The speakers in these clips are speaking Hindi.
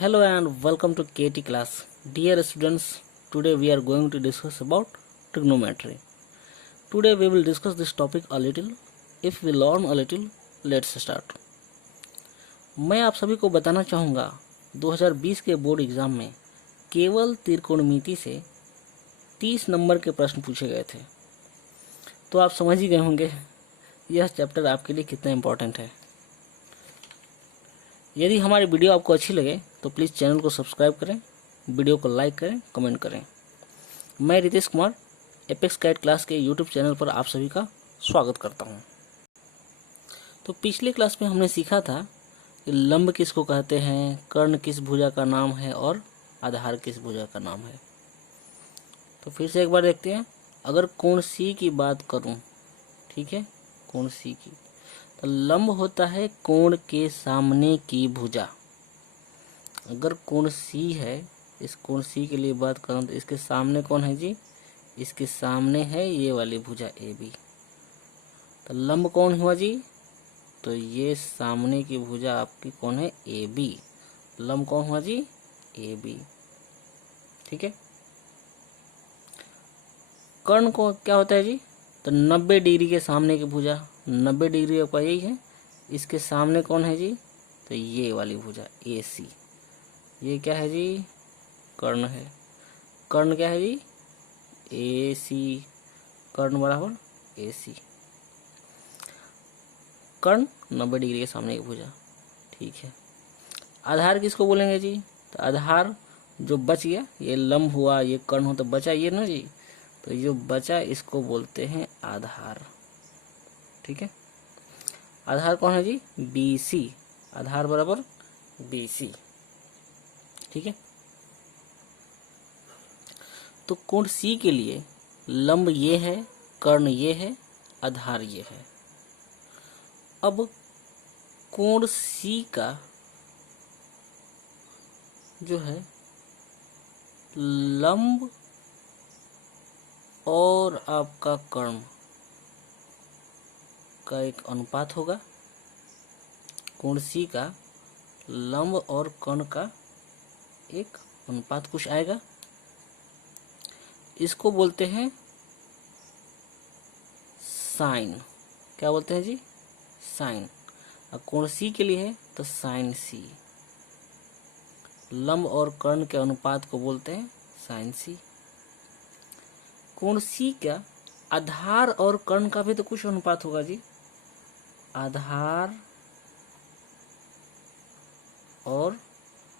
Hello and welcome to KT class. Dear students, today we are going to discuss about trigonometry. Today we will discuss this topic a little. If we learn a little, let's start. मैं आप सभी को बताना चाहूँगा 2020 के बोर्ड एग्जाम में केवल त्रिकोणमिति से 30 नंबर के प्रश्न पूछे गए थे। तो आप समझ ही गए होंगे यह चैप्टर आपके लिए कितना इम्पोर्टेंट है। यदि हमारी वीडियो आपको अच्छी लगे तो प्लीज़ चैनल को सब्सक्राइब करें, वीडियो को लाइक करें, कमेंट करें। मैं Ritesh Kumar Apex CAT class के यूट्यूब चैनल पर आप सभी का स्वागत करता हूं। तो पिछले क्लास में हमने सीखा था कि लंब किसको कहते हैं, कर्ण किस भुजा का नाम है और आधार किस भुजा का नाम है। तो फिर से एक बार देखते हैं। अगर कोण सी की बात करूं, ठीक है, कोण सी की, तो लंब होता है कोण के सामने की भुजा। अगर कोण सी है, इस कोण सी के लिए बात करूं तो इसके सामने कौन है जी? इसके सामने है ये वाली भुजा ए बी। तो लंब कौन हुआ जी? तो ये सामने की भुजा आपकी कौन है? A B. लंब कौन हुआ जी? A B. ठीक है। कर्ण को क्या होता है जी? तो 90 डिग्री के सामने की भुजा, 90 डिग्री आपका यही है। इसके सामने कौन है जी? तो ये वाली भुजा ए सी। ये क्या है जी? कर्ण है। कर्ण क्या है जी? ए सी। कर्ण बराबर ए सी। कर्ण 90 डिग्री के सामने की भुजा। ठीक है। आधार किसको बोलेंगे जी? तो आधार जो बच गया, ये लंब हुआ, ये कर्ण हो, तो बचा ये ना जी। तो जो बचा इसको बोलते हैं आधार। ठीक है। आधार कौन है जी? B C. आधार बराबर बी सी। ठीक है। तो कोण सी के लिए लंब ये है, कर्ण ये है, आधार ये है। अब कोण सी का जो है लंब और आपका कर्ण का एक अनुपात होगा। कोण सी का लंब और कर्ण का एक अनुपात कुछ आएगा। इसको बोलते हैं साइन। क्या बोलते हैं जी? साइन। और कोण सी के लिए है तो साइन सी। लंब और कर्ण के अनुपात को बोलते हैं साइन सी। कोण सी का आधार और कर्ण का भी तो कुछ अनुपात होगा जी। आधार और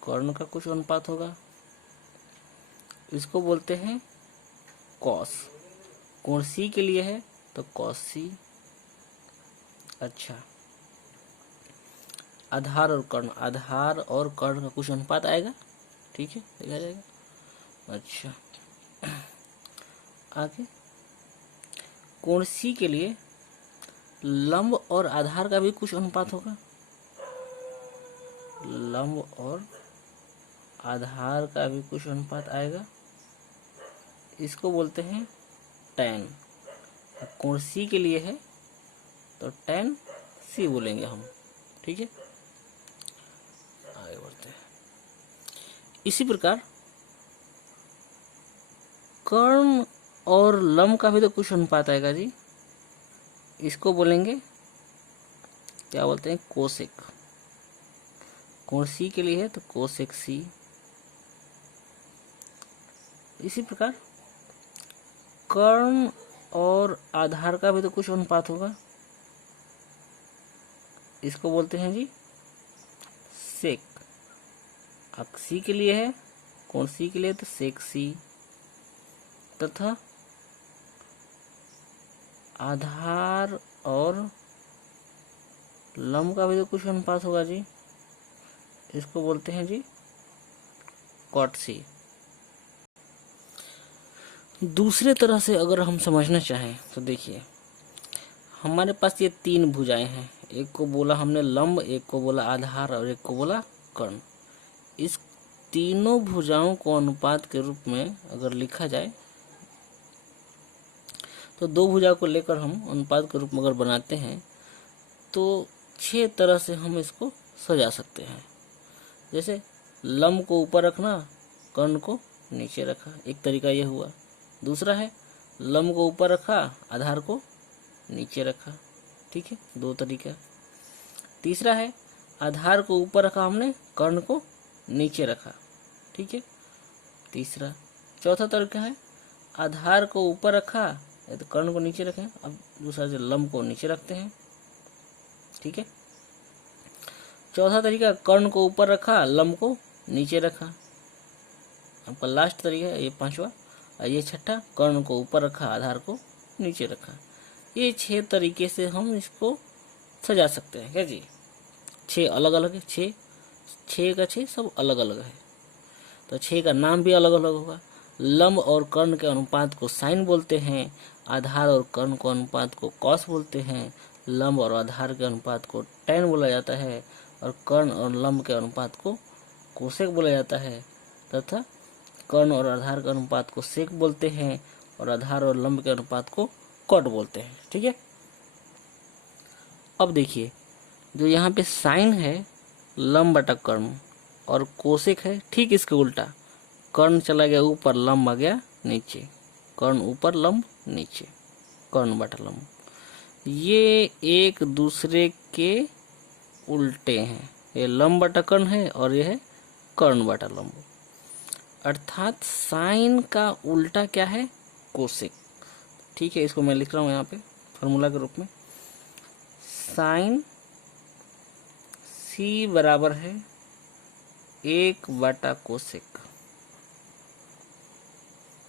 कर्ण का कुछ अनुपात होगा। इसको बोलते हैं कॉस। कोण सी के लिए है तो कॉस सी। अच्छा, आधार और कर्ण, आधार और कर्ण का कुछ अनुपात आएगा। ठीक है, देखा जाएगा। अच्छा, आगे कोण सी के लिए लंब और आधार का भी कुछ अनुपात होगा। लंब और आधार का भी कुछ अनुपात आएगा। इसको बोलते हैं tan। कोण सी के लिए है तो tan सी बोलेंगे हम। ठीक है, आगे बढ़ते हैं। इसी प्रकार कर्ण और लंब का भी तो कुछ अनुपात आएगा जी। इसको बोलेंगे, क्या बोलते हैं? कोसेक। कोण सी के लिए है तो कोसेक सी। इसी प्रकार कर्ण और आधार का भी तो कुछ अनुपात होगा। इसको बोलते हैं जी सेक। अब सी के लिए है, कोण सी के लिए तो सेक सी। तथा आधार और लंब का भी तो कुछ अनुपात होगा जी। इसको बोलते हैं जी कॉट सी। दूसरे तरह से अगर हम समझना चाहें तो देखिए, हमारे पास ये 3 भुजाएं हैं। एक को बोला हमने लंब, एक को बोला आधार और एक को बोला कर्ण। इस तीनों भुजाओं को अनुपात के रूप में अगर लिखा जाए तो 2 भुजा को लेकर हम अनुपात के रूप में अगर बनाते हैं तो 6 तरह से हम इसको सजा सकते हैं। जैसे लंब को ऊपर रखना, कर्ण को नीचे रखा, एक तरीका ये हुआ। दूसरा है लंब को ऊपर रखा, आधार को नीचे रखा, ठीक है, दो तरीका। तीसरा है आधार को ऊपर रखा हमने, कर्ण को नीचे रखा, ठीक है, तीसरा। चौथा तरीका है आधार को ऊपर रखा तो कर्ण को नीचे रखें, अब दूसरा से लंब को नीचे रखते हैं, ठीक है। चौथा तरीका कर्ण को ऊपर रखा, लंब को नीचे रखा। आपका लास्ट तरीका है ये पांचवा, और ये छठा कर्ण को ऊपर रखा, आधार को नीचे रखा। ये 6 तरीके से हम इसको सजा सकते हैं, क्या जी? 6 अलग अलग है, 6 का 6 सब अलग अलग है, तो 6 का नाम भी अलग अलग होगा। लंब और कर्ण के अनुपात को साइन बोलते हैं, आधार और कर्ण को अनुपात को कॉस बोलते हैं, लंब और आधार के अनुपात को टैन बोला जाता है, और कर्ण और लंब के अनुपात को कोसेक बोला जाता है, तथा कर्ण और आधार के अनुपात को सेक बोलते हैं, और आधार और लंब के अनुपात को कॉट बोलते हैं, ठीक है। अब देखिए जो यहाँ पे साइन है लंब बटा कर्ण, और कोसेक है ठीक इसके उल्टा, कर्ण चला गया ऊपर, लंब आ गया नीचे, कर्ण ऊपर लंब नीचे, कर्ण बटा लंब, ये एक दूसरे के उल्टे हैं। ये लंब बटा कर्ण है और ये है कर्ण बटा लंब, अर्थात साइन का उल्टा क्या है? कोसेक, ठीक है। इसको मैं लिख रहा हूँ यहाँ पे फॉर्मूला के रूप में, साइन सी बराबर है 1 बटा कोसेक,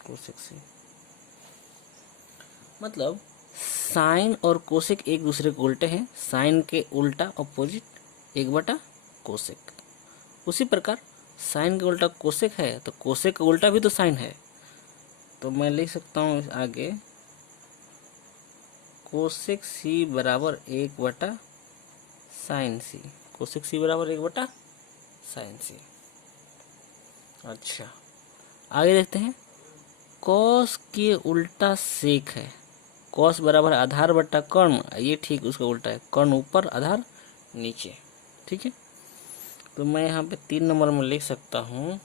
कोसेक सी, मतलब साइन और कोसेक एक दूसरे के उल्टे हैं, साइन के उल्टा अपोजिट 1 बटा कोसेक। उसी प्रकार साइन के उल्टा कोसेक है तो कोसेक का उल्टा भी तो साइन है, तो मैं लिख सकता हूँ आगे कोसेक सी बराबर 1 बटा साइन सी, कोसेक सी बराबर 1 बटा साइन सी। अच्छा आगे देखते हैं, कॉस के उल्टा सेक है, कॉस बराबर आधार बटा कर्ण, ये ठीक उसका उल्टा है, कर्ण ऊपर आधार नीचे, ठीक है। तो मैं यहाँ पे 3 नंबर में लिख सकता हूँ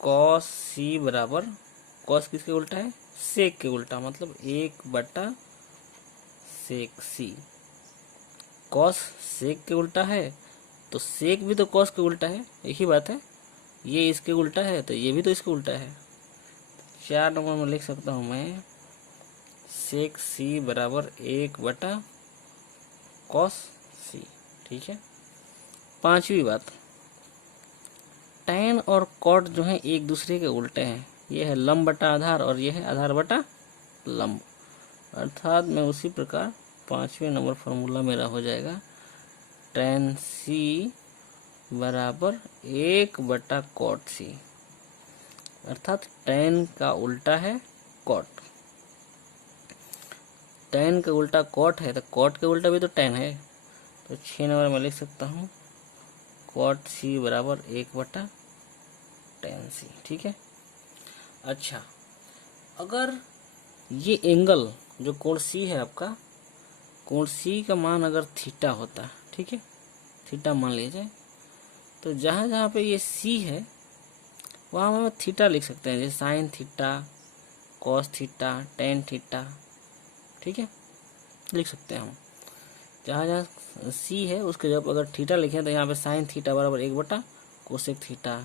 कॉस सी बराबर, कॉस किसके उल्टा है? सेक के उल्टा, मतलब 1 बटा सेक सी। कॉस सेक के उल्टा है तो सेक भी तो कॉस के उल्टा है, एक ही बात है, ये इसके उल्टा है तो ये भी तो इसके उल्टा है। 4 नंबर में लिख सकता हूँ मैं सेक सी बराबर 1 बटा कॉस सी, ठीक है। 5वीं बात, टैन और कॉट जो है एक दूसरे के उल्टे हैं, ये है लंब बटा आधार और ये है आधार बटा लंब, अर्थात मैं उसी प्रकार 5वें नंबर फॉर्मूला मेरा हो जाएगा टैन सी बराबर 1 बटा कॉट सी, अर्थात टैन का उल्टा है कॉट, टैन का उल्टा कॉट है तो कॉट के उल्टा भी तो टैन है, तो 6 नंबर में लिख सकता हूँ कॉट सी बराबर 1 बटा टैन सी, ठीक है। अच्छा अगर ये एंगल जो कोण सी है आपका, कोण सी का मान अगर थीटा होता, ठीक है, थीटा मान लीजिए, तो जहाँ जहाँ पे ये सी है वहाँ हम थीटा लिख सकते हैं, जैसे sine theta, cos theta, tan theta, ठीक है, लिख सकते हैं हम। जहाँ जहाँ सी है उसके जब अगर थीटा लिखें तो यहाँ पे साइन थीटा बराबर 1 बटा कोसेक थीटा,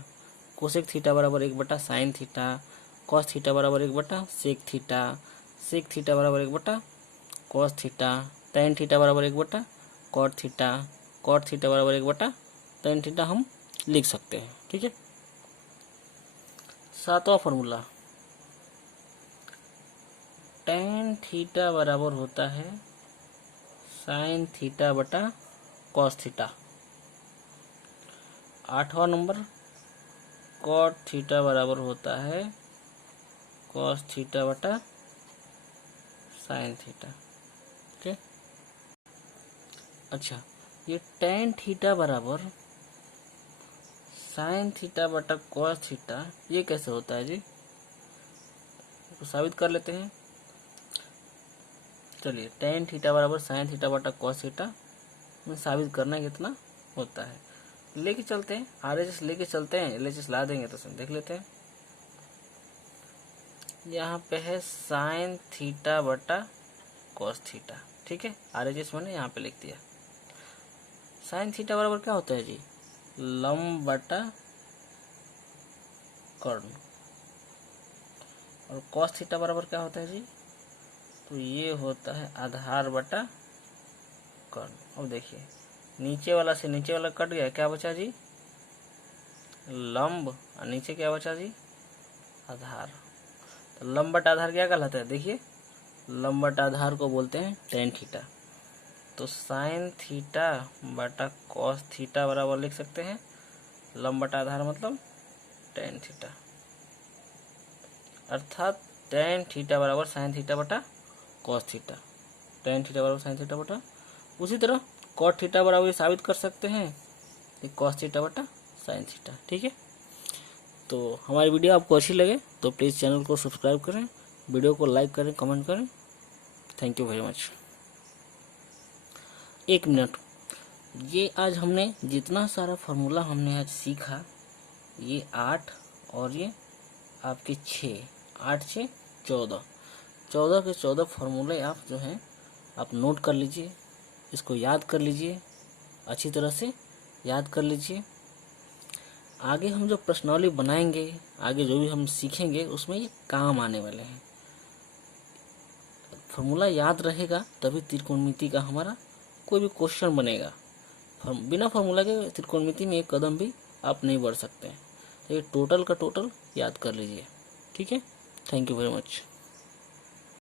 कोसेक थीटा बराबर 1 बटा साइन थीटा, कॉस थीटा बराबर 1 बटा सेक थीटा, सेक थीटा बराबर 1 बटा कॉस थीटा, टेन थीटा बराबर 1 बटा कॉट थीटा, कॉट थीटा बराबर 1 बटा टेन थीटा हम लिख सकते हैं, ठीक है। 7वां फॉर्मूला, टेन थीटा बराबर होता है साइन थीटा बटा कॉस थीटा। 8वां नंबर, कॉट थीटा बराबर होता है कॉस थीटा बटा साइन थीटा, ठीक है। अच्छा ये टेन थीटा बराबर साइन थीटा बटा कॉस थीटा ये कैसे होता है जी, तो साबित कर लेते हैं। चलिए टेन थीटा बराबर साइन थीटा बटा कॉस थीटा में साबित करना कितना होता है, लेके चलते हैं, RHS लेके चलते हैं, LHS ला देंगे तो देख लेते हैं। यहाँ पे है साइन थीटा बटा कॉस थीटा, ठीक है। RHS मैंने यहाँ पे लिख दिया। साइन थीटा बराबर क्या होता है जी, लंब बटा कर्ण, और कॉस थीटा बराबर क्या होता है जी, तो ये होता है आधार बटा कर्ण। अब देखिए नीचे वाला से नीचे वाला कट गया, क्या बचा जी, लंब, और नीचे क्या बचा जी, आधार। तो लंब बटा आधार क्या कहलाता है, देखिए लंब बटा आधार को बोलते हैं टेन थीटा। तो साइन थीटा बटा कॉस थीटा बराबर लिख सकते हैं लंब बटा आधार मतलब टेन थीटा, अर्थात टेन थीटा बराबर साइन थीटा बटा कॉस थीटा, टेन थीटा बराबर साइन थीटा बटा। उसी तरह कॉट थीटा बराबर ये साबित कर सकते हैं कि कॉस थीटा बटा साइन थीटा, ठीक है। तो हमारी वीडियो आपको अच्छी लगे तो प्लीज़ चैनल को सब्सक्राइब करें, वीडियो को लाइक करें, कमेंट करें। Thank you very much. एक मिनट, ये आज हमने जितना सारा फार्मूला हमने आज सीखा, ये 8 और ये आपके 6, 8 6 14, 14 के 14 फार्मूले आप जो हैं आप नोट कर लीजिए, इसको याद कर लीजिए, अच्छी तरह से याद कर लीजिए। आगे हम जो प्रश्नावली बनाएंगे, आगे जो भी हम सीखेंगे उसमें ये काम आने वाले हैं। फार्मूला याद रहेगा तभी त्रिकोणमिति का हमारा कोई भी क्वेश्चन बनेगा। बिना फार्मूला के त्रिकोणमिति में एक कदम भी आप नहीं बढ़ सकते हैं। तो ये टोटल का टोटल याद कर लीजिए, ठीक है। Thank you very much.